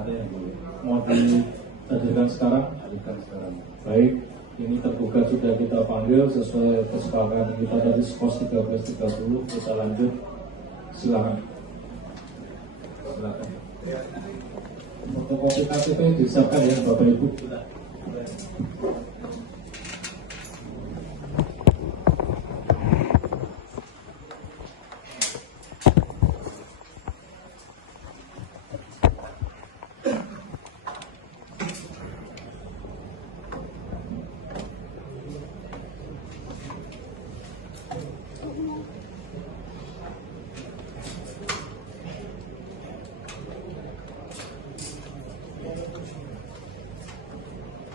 ada yang mulia. Mau dihadirkan sekarang? Hadirkan sekarang. Baik, ini tergugat sudah kita panggil sesuai kesepakatan kita tadi skos 13:30. Kita lanjut, silakan. Silakan. Fotokopi KTP disiapkan ya Bapak Ibu.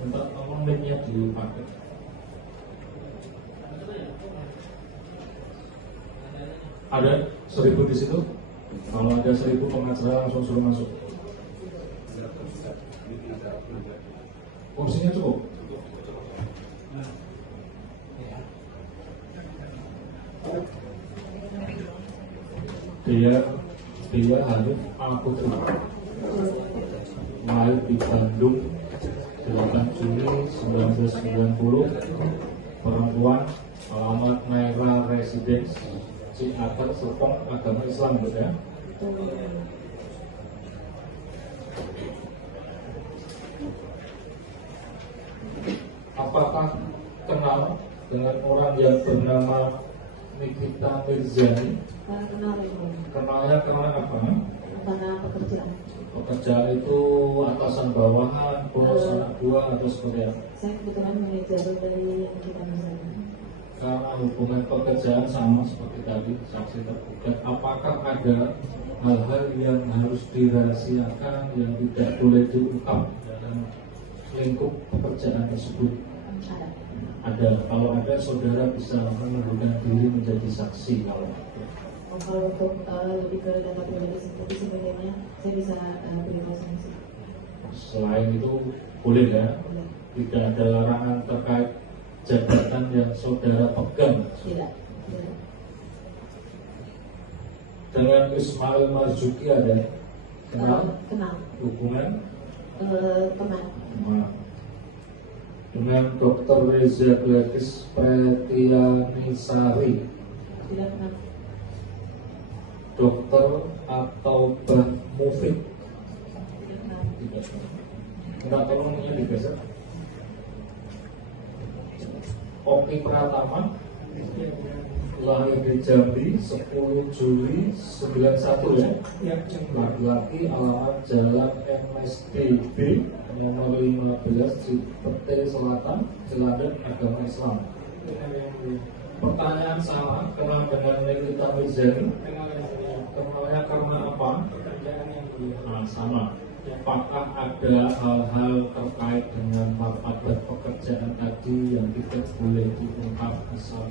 Untuk tolong mic-nya dipakai. Ada 1000 di situ. Kalau ada 1000 pengacara langsung suruh masuk. Kursinya cukup. Dia Hanif Al-Putri, lahir di Bandung 8 Juni 1990, perempuan, alamat Naira Residence, Ciater, Serpong, agama Islam, ya. Apakah kenal dengan orang yang bernama Nikita Mirzani? Kenalnya karena apa? Karena pekerjaan. Pekerjaan itu atasan bawahan, bos, anak buah, atau seperti apa? Saya kebetulan manajer dari kita misalnya. Karena hubungan pekerjaan sama seperti tadi saksi tergugat, apakah ada hal-hal yang harus dirahasiakan yang tidak boleh diungkap dalam lingkup pekerjaan tersebut? Ada. Kalau ada, saudara bisa mengundurkan diri menjadi saksi kalau ada. Kalau untuk lebih ke data pribadi seperti sebenarnya saya bisa beritahu saksi. Selain itu boleh ya? Boleh. Tidak ada larangan terkait jabatan yang saudara pegang. Tidak. Tidak. Dengan Ismail Marzuki ada kenal? Kenal. Hubungan? Teman. Teman. Dengan Dr. Reza Gladys Pretianisari, Tidak kenal. dokter atau Mbah Mufid? Tidak kenal. Tidak. Enggak, tolong ini digeser. Oki Pratama, lahir di Jambi 10 Juli 91 ya. Laki-laki, alamat Jalan MSDB nomor 15 Cipete Selatan, Cilandak, agama Islam. Pertanyaan sama, kenal dengan Nikita Mirzani? Kenalnya karena apa? Nah, sama. Apakah ada hal-hal terkait dengan martabat pekerjaan tadi yang tidak boleh diungkap asal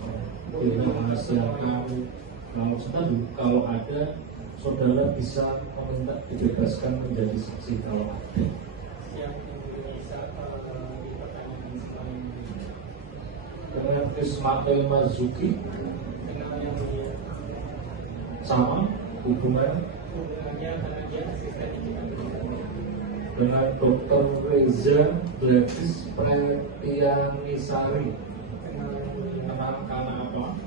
dirahasiakan? Kalau ada, saudara bisa meminta dibebaskan menjadi saksi kalau ada. Dengan Ismail Marzuki sama hubungan dengan Dr. Reza Gladys Pretianisari. Kenal karena apa?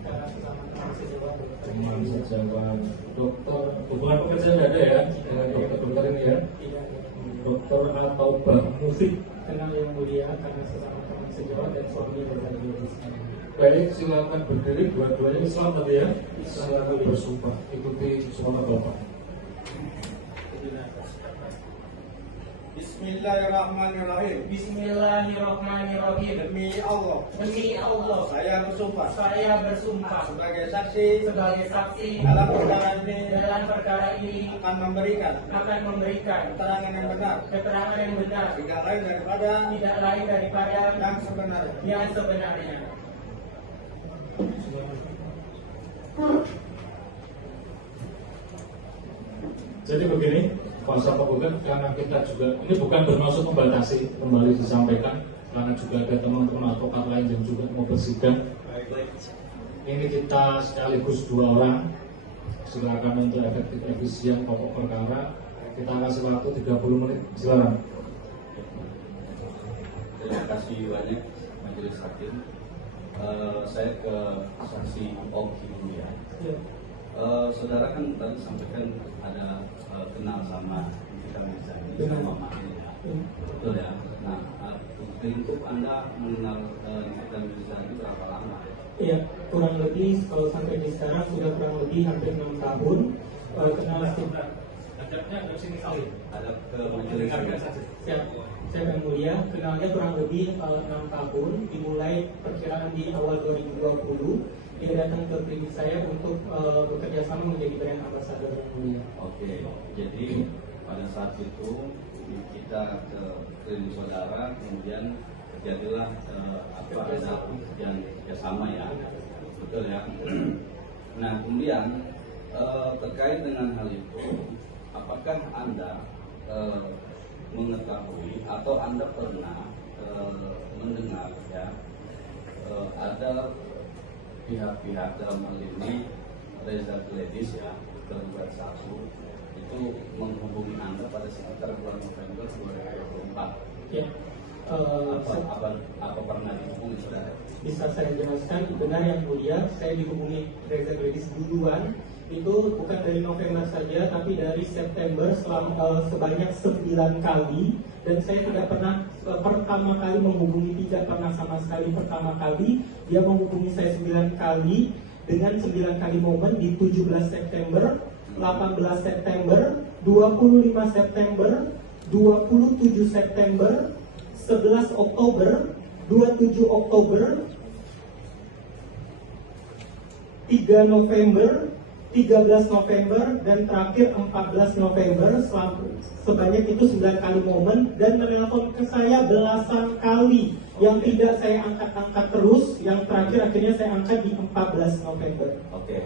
Teman sejawat. Dokter, hubungan pekerjaan ada ya dengan dokter-dokter ini ya? Dokter atau Mbah Mufid? Kenal yang mulia karena sesama teman sejawat dan suaminya berbagi Islam. Baik, silakan berdiri, dua-duanya Islam tadi ya. Silakan bersumpah, ikuti suara Bapak. Bismillahirrahmanirrahim. Bismillahirrahmanirrahim. Demi Allah, Demi Allah, saya bersumpah saya bersumpah sebagai saksi sebagai saksi dalam perkara ini akan memberikan memberikan keterangan yang benar, keterangan yang benar, tidak lain daripada tidak lain daripada yang sebenarnya. yang sebenarnya. Jadi begini, kuasa penggugat, karena kita juga ini bukan bermaksud membatasi, kembali disampaikan, karena juga ada teman-teman advokat lain yang juga mau bersidang. Ini kita sekaligus 2 orang, silakan untuk efektif efisien pokok perkara. kita kasih waktu 30 menit. Silakan. Terima kasih banyak Majelis Hakim. Saya ke saksi Oki dulu ya. Saudara kan tadi sampaikan ada kenal sama kita Mizani sama Ma'il ya. Betul ya. Nah, untuk Anda mengenal kita Mizani berapa lama? Iya, kurang lebih kalau sampai di sekarang sudah kurang lebih hampir 6 tahun. Kenal Ajaknya ke sini kali. Ada ke Majelis Hakim. Siap, saya yang mulia, kenalnya kurang lebih 6 tahun, dimulai perkiraan di awal 2020. Dia datang ke klinik saya untuk bekerja sama menjadi brand ambassador yang mulia. Oke, jadi pada saat itu kita ke klinik saudara, kemudian terjadilah ada yang kerjasama ya, betul ya. Nah kemudian terkait dengan hal itu, apakah Anda mengetahui atau Anda pernah mendengar ya ada pihak-pihak dalam hal ini Reza Gledis ya, tergugat 1 itu menghubungi Anda pada sekitar bulan November 2024. Ya, Apa pernah dihubungi saudara? bisa saya jelaskan, benar yang mulia, saya dihubungi Reza Gledis duluan. Itu bukan dari November saja, tapi dari September sebanyak 9 kali. Dan saya tidak pernah pertama kali menghubungi, tidak pernah sama sekali pertama kali. Dia menghubungi saya 9 kali dengan 9 kali momen di 17 September, 18 September, 25 September, 27 September, 11 Oktober, 27 Oktober, 3 November, 13 November, dan terakhir 14 November. Sebanyak itu 9 kali momen, dan menelpon ke saya belasan kali. Yang tidak saya angkat-angkat terus, yang terakhir akhirnya saya angkat di 14 November. Oke,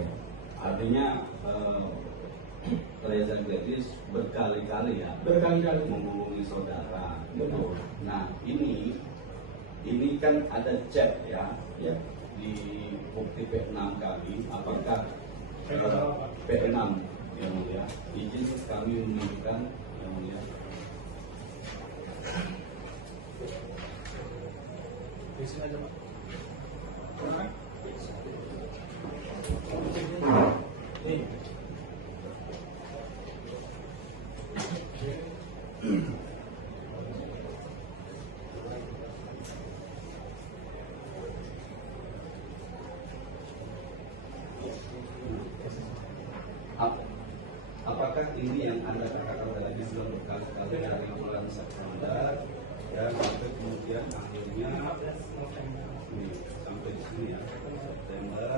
artinya Reza Gledis berkali-kali ya Berkali-kali. menghubungi saudara gitu. Nah ini kan ada chat ya, Ya. di bukti P6 kami. Apakah P6 yang mulia izin kami menunjukkan yang mulia? Di sini aja, Pak. Nih. Apakah ini yang Anda katakan tadi sudah berkali-kali dari bulan September dan sampai kemudian akhirnya ini, sampai di sini ya, September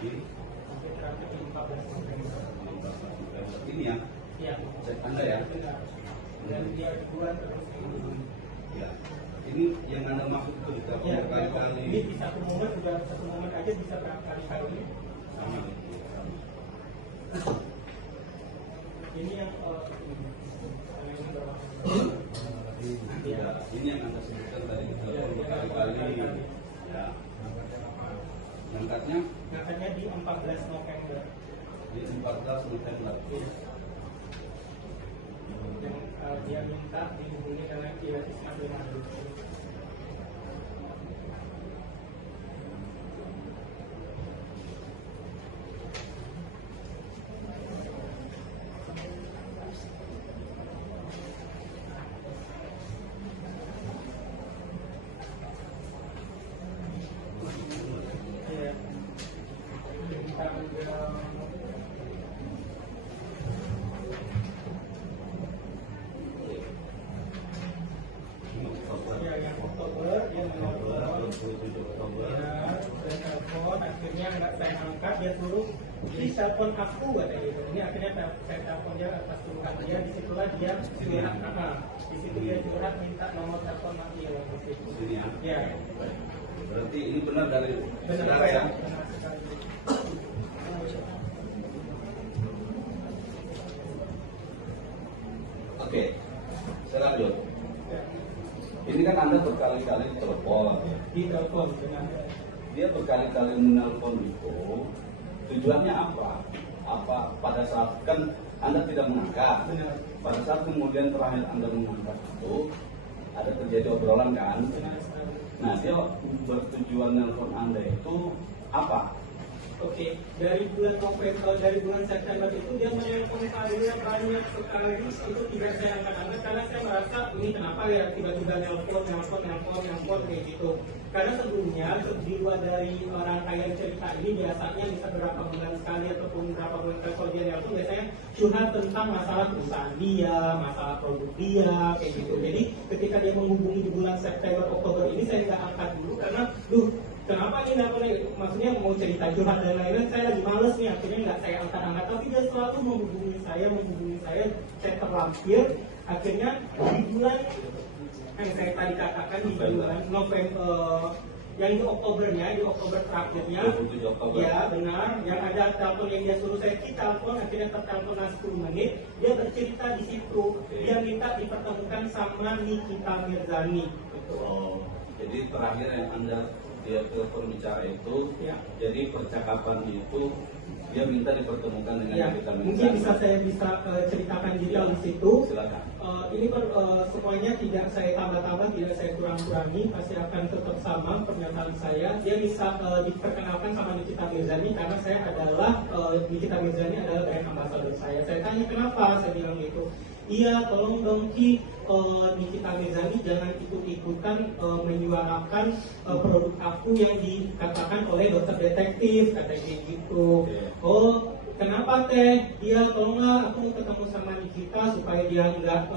di Sampai terakhir di 14 November. 16 November ini ya, Ya. cek Anda ya. Dan dia buat terus. Ya, ini yang Anda maksud itu kita Ya, berkali-kali ini di satu momen sudah satu momen aja bisa berkali-kali. sama. Ini yang Ya, ini yang Anda sebutkan tadi kita berkali-kali ya. Angkatnya ngangkatnya di 14 November. di 14 November. Dan dia minta dihubungi dengan Iratis Abdul. Ya, yang Oktober dia menelpon. 27 Oktober. Ya, saya telepon, akhirnya nggak saya angkat, dia suruh please telepon aku kata gitu. Ini akhirnya saya telepon dia atas turunan dia, disitulah dia curhat, di situ dia curhat minta nomor telepon Ma'il waktu itu. Di sini ya. Ya, Berarti ini benar dari benar saudara ya. benar sekali. Oke, saya lanjut. Ya, Ini kan Anda berkali-kali telepon. di telepon benar. Dia berkali-kali menelpon itu tujuannya apa? apa pada saat kan Anda tidak mengangkat. Benar. Pada saat kemudian terakhir Anda mengangkat itu ada terjadi obrolan kan. Nah, dia bertujuan nelpon Anda itu apa? Oke, dari bulan November, dari bulan September itu dia menelpon saya banyak sekali, itu tidak saya angkat karena saya merasa ini kenapa ya tiba-tiba nelpon kayak gitu. Karena sebelumnya di luar dari rangkaian cerita ini biasanya bisa berapa bulan sekali ataupun berapa bulan sekali kalau dia nelpon biasanya curhat tentang masalah perusahaan dia, masalah produk dia kayak gitu. Jadi ketika dia menghubungi di bulan September Oktober ini saya nggak angkat dulu karena kenapa ini nggak boleh, maksudnya mau cerita curhat dan lain-lain, saya lagi males nih, akhirnya nggak saya angkat-angkat, tapi dia selalu menghubungi saya, saya terlampir, akhirnya di bulan yang saya tadi katakan di bulan November, yang di Oktobernya, di Oktober terakhirnya, 27 Oktober. ya benar, yang ada telepon yang dia suruh saya telepon, akhirnya tertelepon 10 menit, dia bercerita di situ, dia minta dipertemukan sama Nikita Mirzani. Oh, jadi terakhir yang Anda dia telepon bicara itu, Ya. jadi percakapan itu dia minta dipertemukan dengan Ya, kita. mungkin saya bisa ceritakan detail di situ. Silakan. Ini semuanya tidak saya tambah-tambah, tidak saya kurang-kurangi, pasti akan tetap sama pernyataan saya. Dia bisa diperkenalkan sama Nikita Mirzani karena saya adalah Nikita Mirzani adalah brand ambassador saya. Saya tanya kenapa, saya bilang gitu. Iya, tolong dong Ki, Nikita Mirzani jangan ikut-ikutan menyuarakan produk aku yang dikatakan oleh dokter detektif, katanya gitu. Oh, kenapa teh? Iya, tolonglah aku mau ketemu sama Nikita supaya dia nggak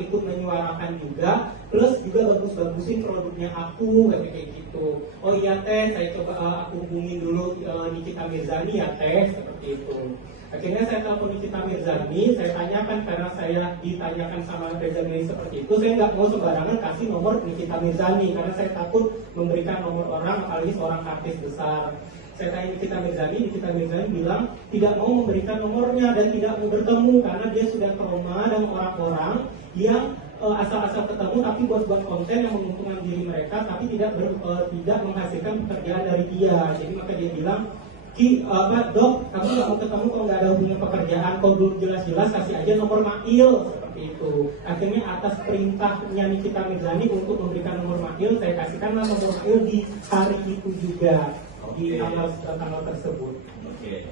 ikut menyuarakan juga, plus juga bagus-bagusin produknya aku, kayak gitu. Oh iya teh, saya coba aku hubungin dulu Nikita Mirzani ya teh, seperti itu. Akhirnya saya telepon Nikita Mirzani, saya tanyakan karena saya ditanyakan sama Reza Meli seperti itu, saya nggak mau sembarangan kasih nomor Nikita Mirzani karena saya takut memberikan nomor orang, apalagi seorang artis besar. Saya tanya Nikita Mirzani bilang tidak mau memberikan nomornya dan tidak mau bertemu karena dia sudah trauma dengan orang-orang yang asal-asal ketemu tapi buat konten yang menguntungkan diri mereka tapi tidak menghasilkan pekerjaan dari dia. Jadi maka dia bilang, Ki, dok, kamu nggak mau ketemu kalau nggak ada hubungan pekerjaan, kalau belum jelas-jelas kasih aja nomor mail, seperti itu. Akhirnya atas perintahnya Nikita Mirzani untuk memberikan nomor mail, saya kasihkan nomor mail di hari itu juga, di tanggal tersebut. Oke.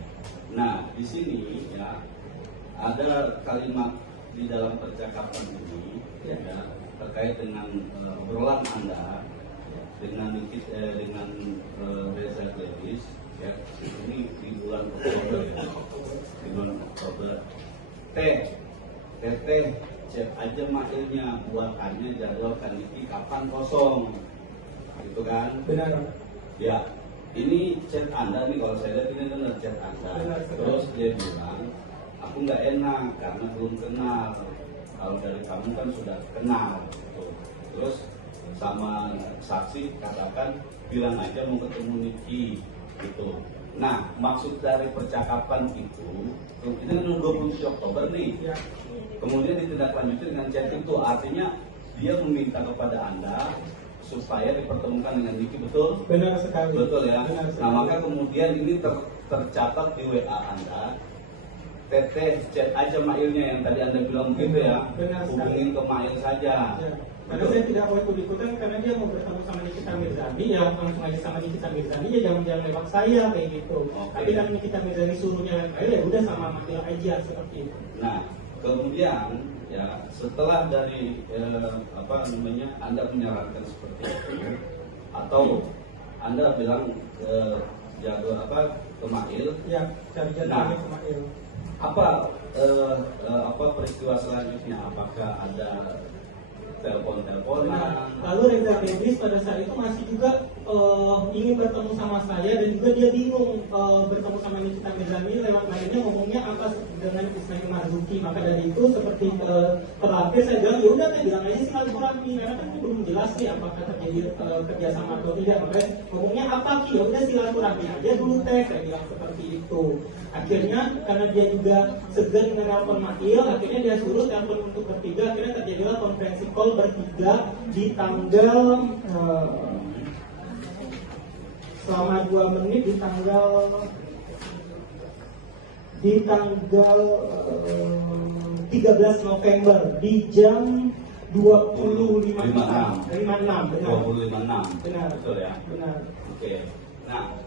Nah, di sini ya ada kalimat di dalam percakapan ini ya, terkait dengan obrolan Anda dengan Reza Gladys. Ya, ini di bulan Oktober, Teh, cek aja mailnya, buatannya, jadwalkan ini kapan kosong, gitu kan? Benar. Ya, ini chat Anda nih, kalau saya lihat ini benar chat Anda. Benar. Terus dia bilang, aku nggak enak karena belum kenal. Kalau dari kamu kan sudah kenal. Gitu. Terus sama saksi katakan bilang aja mau ketemu Niki. Gitu. Nah, maksud dari percakapan itu kan 27 Oktober nih. Ya. Kemudian ditindaklanjuti dengan chat itu, artinya dia meminta kepada Anda supaya dipertemukan dengan Niki, betul? Benar sekali. Betul ya. Benar sekali. Nah, maka kemudian ini tercatat di WA Anda. Teteh chat aja mailnya yang tadi Anda bilang begitu ya. Benar sekali. Hubungin ke mail saja. Ya. Karena saya tidak mau ikut-ikutan karena dia mau bertemu sama Nikita Mirzani, ya langsung aja sama Nikita Mirzani, ya jangan lewat saya kayak gitu. Oke. Tapi karena Nikita Mirzani suruhnya lewat ya udah sama Matil aja seperti itu. Nah, kemudian ya setelah dari Anda menyarankan seperti itu, atau Anda bilang jadwal ke mail, Ya, cari jadwalnya Nah. sama Il. apa peristiwa selanjutnya? Apakah ada telepon-teleponan? Lalu Reza Gladys pada saat itu masih juga ingin bertemu sama saya dan juga dia bingung bertemu sama Nikita Mirzani lewat lainnya ngomongnya apa dengan Ismail Marzuki. Maka dari itu seperti terlatih saya bilang ya udah saya bilang aja silaturahmi karena kan belum jelas nih apakah terjadi kerjasama atau tidak. Makanya ngomongnya apa Ki, ya udah silaturahmi aja dulu teh, saya bilang seperti itu. Akhirnya karena dia juga segan menelpon Mail, akhirnya dia suruh telepon untuk bertiga. Akhirnya terjadilah konferensi call bertiga di tanggal selama 2 menit di tanggal di tanggal 13 November di jam 25.56 benar. 25.6. Benar. Betul ya? Benar. Oke. Nah,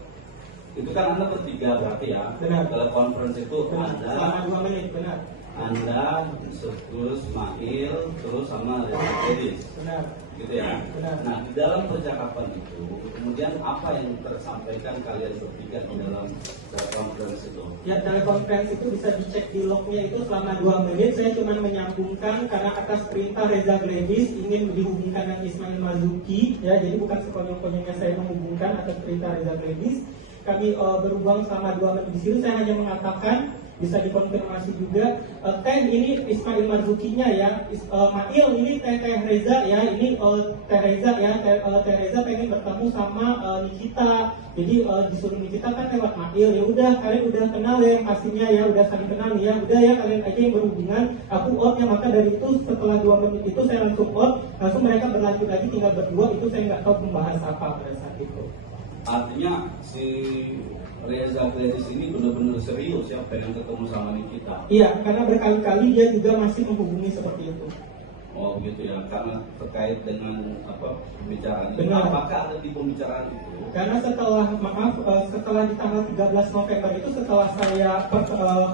itu kan Anda bertiga berarti ya? Benar. Kalau conference itu Benar. ada Selama 2 menit, benar. Anda, terus Mail, terus sama Dedis. Benar. Gitu ya? Benar. Nah, di dalam percakapan itu, kemudian apa yang tersampaikan kalian bertiga di dalam conference itu? Ya, telekonferensi itu bisa dicek di lognya itu selama 2 menit. Saya cuma menyambungkan karena atas perintah Reza Gledis ingin dihubungkan dengan Ismail Marzuki. Ya, jadi bukan sekonyong-konyongnya saya menghubungkan atas perintah Reza Gledis. Kami berhubung selama 2 menit di sini. Saya hanya mengatakan, bisa dikonfirmasi juga, Teh ini Ismail Marzukinya ya, Mail ini Teh Reza ya, ini Teh Reza ya, Teh Reza pengen bertemu sama Nikita. Jadi disuruh Nikita kan lewat Mail. Ya udah, kalian udah kenal ya pastinya ya, udah saling kenal ya. Udah ya, kalian aja yang berhubungan. Aku out ya, maka dari itu setelah 2 menit itu saya langsung out. Langsung mereka berlanjut lagi tinggal berdua. Itu saya nggak tahu membahas apa pada saat itu. Artinya si Reza Gledis ini benar-benar serius ya pengen ketemu sama Nikita. Iya, karena berkali-kali dia juga masih menghubungi seperti itu. Oh gitu ya, karena terkait dengan apa pembicaraan itu. Benar. Apakah ada di pembicaraan itu? Karena setelah di tanggal 13 November itu setelah saya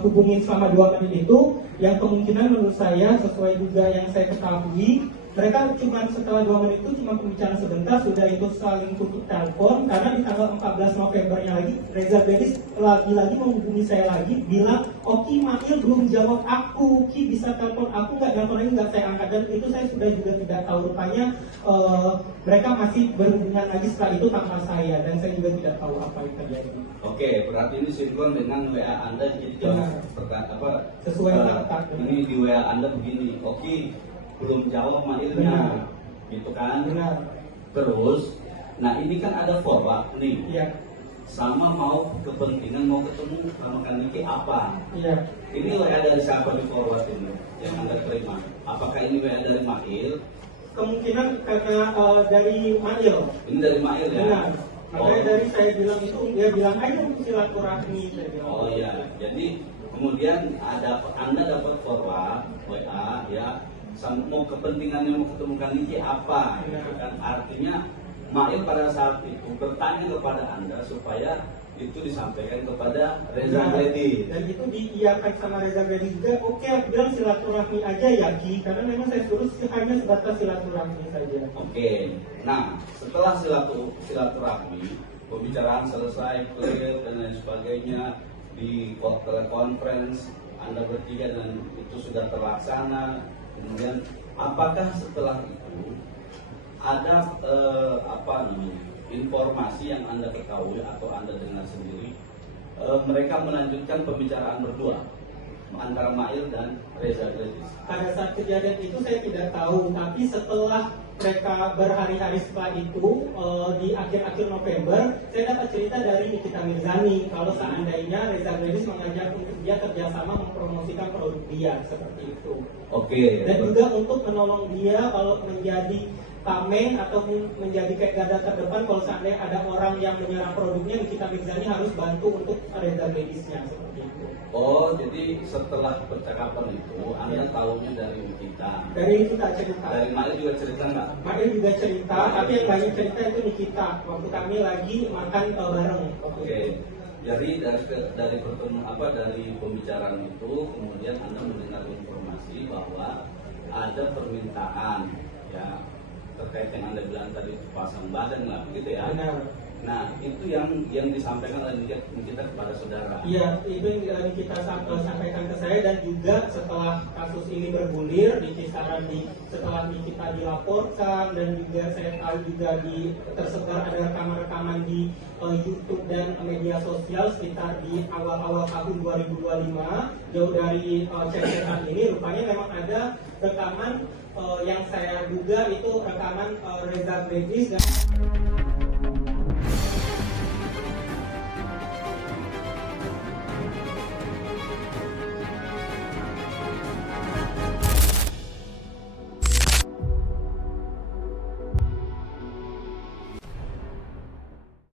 hubungin selama 2 menit itu, yang kemungkinan menurut saya sesuai juga yang saya ketahui, mereka cuma setelah 2 menit itu cuma pembicaraan sebentar, sudah itu saling tutup telepon. Karena di tanggal 14 Novembernya lagi Reza Gledis lagi-lagi menghubungi saya lagi, bilang, Oki Mail belum jawab aku, Ki bisa telepon aku nggak, telepon lagi nggak saya angkat. Dan itu saya sudah juga tidak tahu, rupanya mereka masih berhubungan lagi setelah itu tanpa saya, dan saya juga tidak tahu apa yang terjadi. Oke, berarti ini sinkron dengan WA Anda, jadi apa Sesuai fakta. ini di WA Anda begini, oke belum jawab mailnya, gitu kan? Benar. Terus, nah ini kan ada forward nih, Iya. sama mau kepentingan mau ketemu sama Kaniki apa? Iya. Ini WA dari siapa di forward ini yang Anda terima? Apakah ini WA dari Mail? Kemungkinan karena dari Mail. Ini dari Mail ya? Benar. Makanya Oh. dari saya bilang itu, dia bilang ayo silaturahmi. Saya bilang. Oh iya, jadi kemudian Anda dapat forward WA ya, mau kepentingannya mau ketemu Kaniki apa? Gitu kan? Artinya Mail pada saat itu bertanya kepada Anda supaya itu disampaikan kepada Reza Gledis. Dan itu diiyakan sama Reza Gledis juga. Oke, aku bilang silaturahmi aja ya Ki, karena memang saya suruh hanya sebatas silaturahmi saja. Oke, nah setelah silaturahmi, pembicaraan selesai, clear dan lain sebagainya di telekonferensi Anda bertiga dan itu sudah terlaksana. Kemudian apakah setelah itu ada informasi yang Anda ketahui atau Anda dengar sendiri, mereka melanjutkan pembicaraan berdua antara Mail dan Reza Gledis? Pada saat kejadian itu saya tidak tahu, tapi setelah mereka berhari-hari setelah itu, di akhir-akhir November, saya dapat cerita dari Nikita Mirzani kalau seandainya Reza Gledis mengajak untuk dia kerjasama mempromosikan produk dia, seperti itu. Oke. Dan juga untuk menolong dia kalau menjadi tameng atau menjadi kayak garda terdepan kalau seandainya ada orang yang menyerang produknya, Nikita Mirzani harus bantu untuk Reza Gledisnya, seperti itu. Oh, jadi setelah percakapan itu Anda tahunya dari Nikita. Dari Nikita cerita. Dari Mail juga cerita nggak? Mail juga cerita, tapi yang banyak cerita itu Nikita. Waktu kami lagi makan bareng. Oke. Jadi dari pembicaraan itu kemudian Anda mendengar informasi bahwa ada permintaan ya terkait yang Anda bilang tadi pasang badan lah gitu ya. Benar. Nah itu yang disampaikan oleh Nikita kepada saudara. Iya, itu yang kita sampaikan ke saya, dan juga setelah kasus ini bergulir di kisaran setelah Nikita dilaporkan, dan juga saya tahu juga tersebar ada rekaman-rekaman di YouTube dan media sosial sekitar di awal-awal tahun 2025, jauh dari cecetan ini, rupanya memang ada rekaman yang saya duga itu rekaman Reza Gledis dan